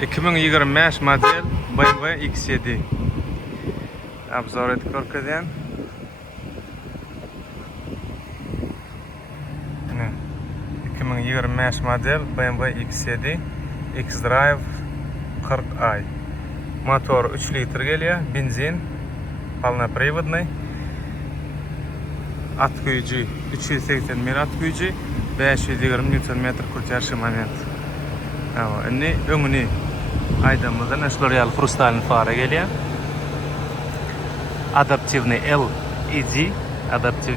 2025 model BMW X7 обзор etib ko'rkazgan. 2025 model BMW X7 X-Drive 40i. Motor 3 litr geliyor, benzin, полноприводный. At gücü 380 mil at gücü, 520 Nm kurtarışı moment. Inni öngünü aydamızda National Real Frustal'ın fara geliyor. Adaptivni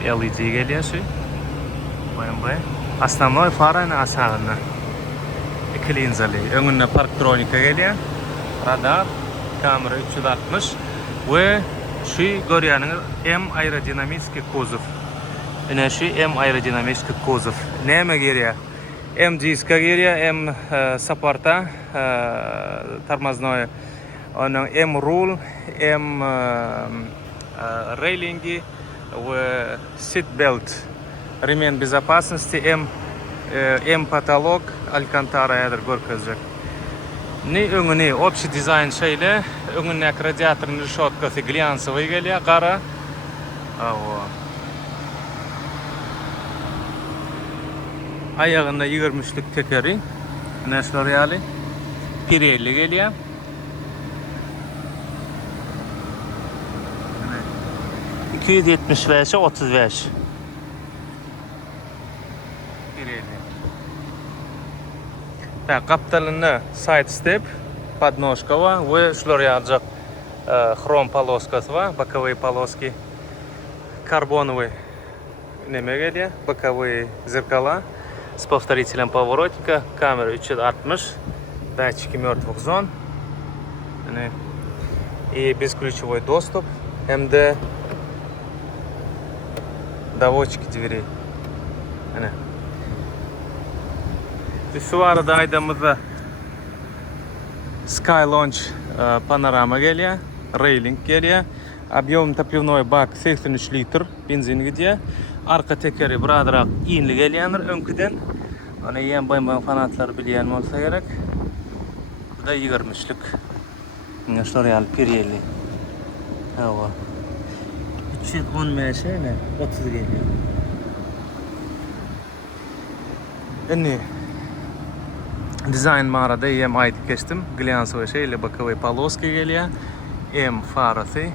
LED geliyor şu. BMW. Основной фара на асагына. İki linzalı. Önüne parktronika geliyor. Radar, kamera 360 ve şu görüyorsunuz M aerodinamический кузов. Yine şu M aerodinamический кузов. Neme geliyor? M диска geliyor, M supporta, тормозное. Onun M rule, M railingi ve seat belt. Ремень безопасности, M потолок, Alcantara yadır görkezecek. Ne önüne общий dizayn şeyle, önüne radyatörün решеткасы глянцевый geliyor, kara. Ayağında 23'lük tekeri, National Real'i, Pirelli geliyor. ...275'e 35. Так, kaptalında side step, подножка var ve şuraya alacak хром полоскасы var, боковые полоски, карбоновые neme geliyor, боковые зеркала с повторителем поворотника, камера 360, датчики мертвых зон, и бесключевой доступ, hem доводчики дверей. Şu arada aydamızda Sky Launch panorama geliyor, railing geliyor. Объем топливной bak 83 litr benzin gidiyor. Arka tekeri birazcık iyinli geliyor önküden. Onu yiyen bayman fanatları bilen olsa gerek. Bu da 20'lik. National Real Pirelli. Hava. 315 ne? 30 geliyor. Ne? Дизайн mağarada M ait geçtim. Глянцевый şeyle боковые полоски geliyor. M farası.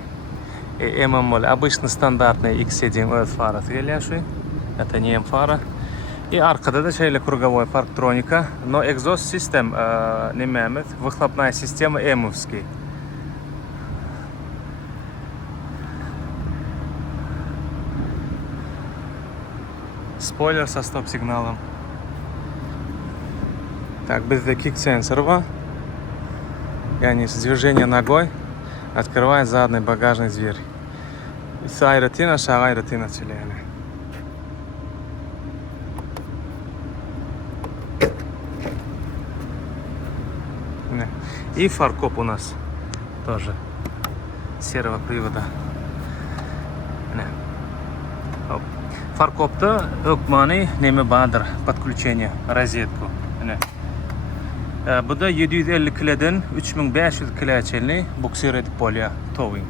M обычно стандартный X7 öz farası geliyor şu. Это не M fara. И arkada da şeyle круговой парктроника. Но экзост систем не Mehmet. Выхлопная система M-овский. Спойлер со стоп-сигналом. Так, bizde kick sensor var. Yani с движения ногой открывает задний багажный дверь. С ayrıtın aşağı ayrıtın açılıyor yani. И фаркоп у нас тоже серого привода. Фаркопта ökmani neme bağdır подключение розетку. Bu da 750 kilodan 3500 kiloçelini buksir edip oluyor towing.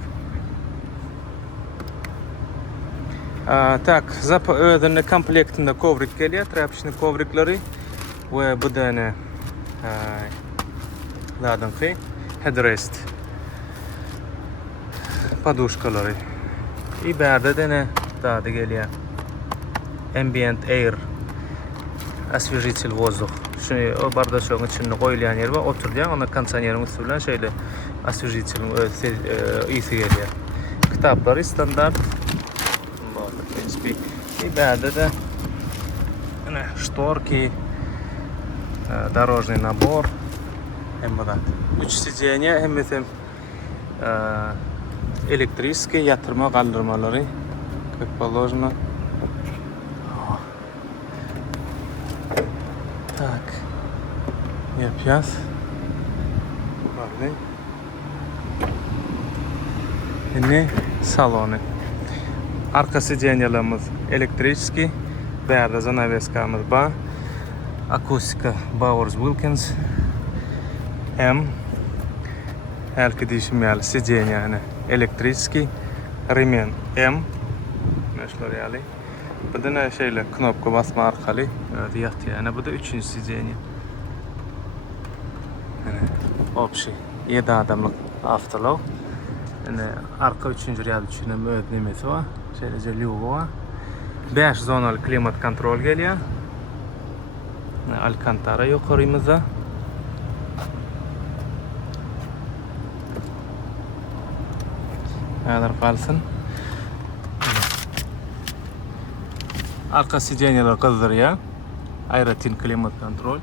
Так, ödünün komplektinde kovrik geliyor, trapçının kovrikleri ve bu da ne? Ладанки, headrest, подушкалары. И berde de ne? Daha da geliyor. Ambient air, освежитель воздух. Şimdi o bardağın içine koyulan yer var, oturuyor, ona kondisionerin üstünden şeyle освежитель iyisi geliyor. Kitapları standart. В принципе. И berde de ne? Шторки, дорожный набор. Hem bu da 3 sediye hem de elektrikli yatırma kaldırmaları как положено. Так, yapacağız. Şimdi salonu. Arka sediyelerimiz elektrikli, beyaz zanaveskamız var. Akustika Bowers Wilkins. hem halka değişmeyeli sicen yani elektriski remen M meşhur yani. Bu da ne şeyle knopka basma arkalı diyet yani bu da 3. sicen yani opsi 7 adamlık afterload yani arka 3. riyad için ödemesi var şöyle logo var 5 zonalı klimat kontrol geliyor Alcantara yukarımızda kadar kalsın. Arka sicenyalar kızdır ya. Ayrıca klimat kontrol.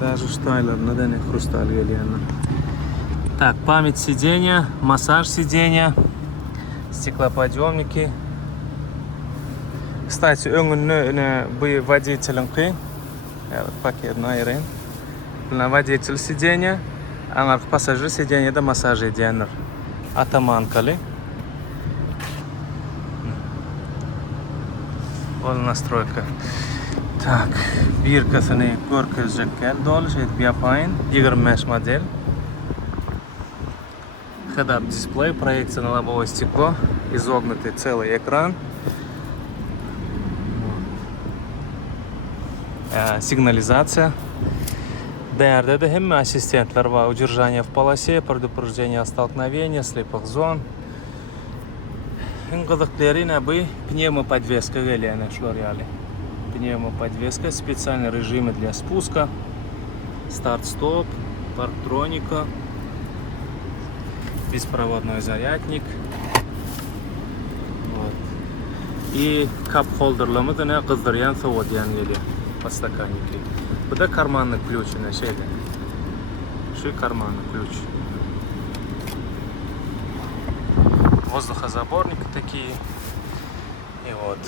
Даже штайлер, надо не хрусталь гелиана. Так, память сиденья, массаж сиденья, стеклоподъемники. Кстати, önüne bu водителин kıyın. Evet, paketini ayırayım. Bunlar водитель сиденья, а пассажир сиденья da masaj ediyenler. Atamankalı. Ol настройка. Так, bir kasını görkezecekler. Doluş et bir yapayın. 25 model. Head-up дисплей, проекция на лобовое стекло, изогнутый целый экран. Сигнализация. Değerde de hem ассистентler var. Удержание в полосе, предупреждение о столкновении, слепых зон. En kızıkları yine bu пневмоподвеска geliyor şular yani. Пневмоподвеска, специальные режимы для спуска, старт-стоп, парктроника, беспроводной зарядник. Вот. И кап-холдерларımız da ne kızdırıyan soğuyan geliyor. Подстаканники. Bu da карманный ключ на şeyde. Şu карманный ключ. Воздухозаборники такие. И вот.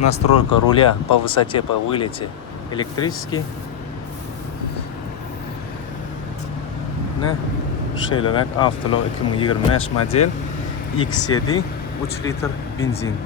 Настройка руля по высоте, по вылете электрический. Ne? Şeyler, Avtolo 2025 model X7 3 litre benzin.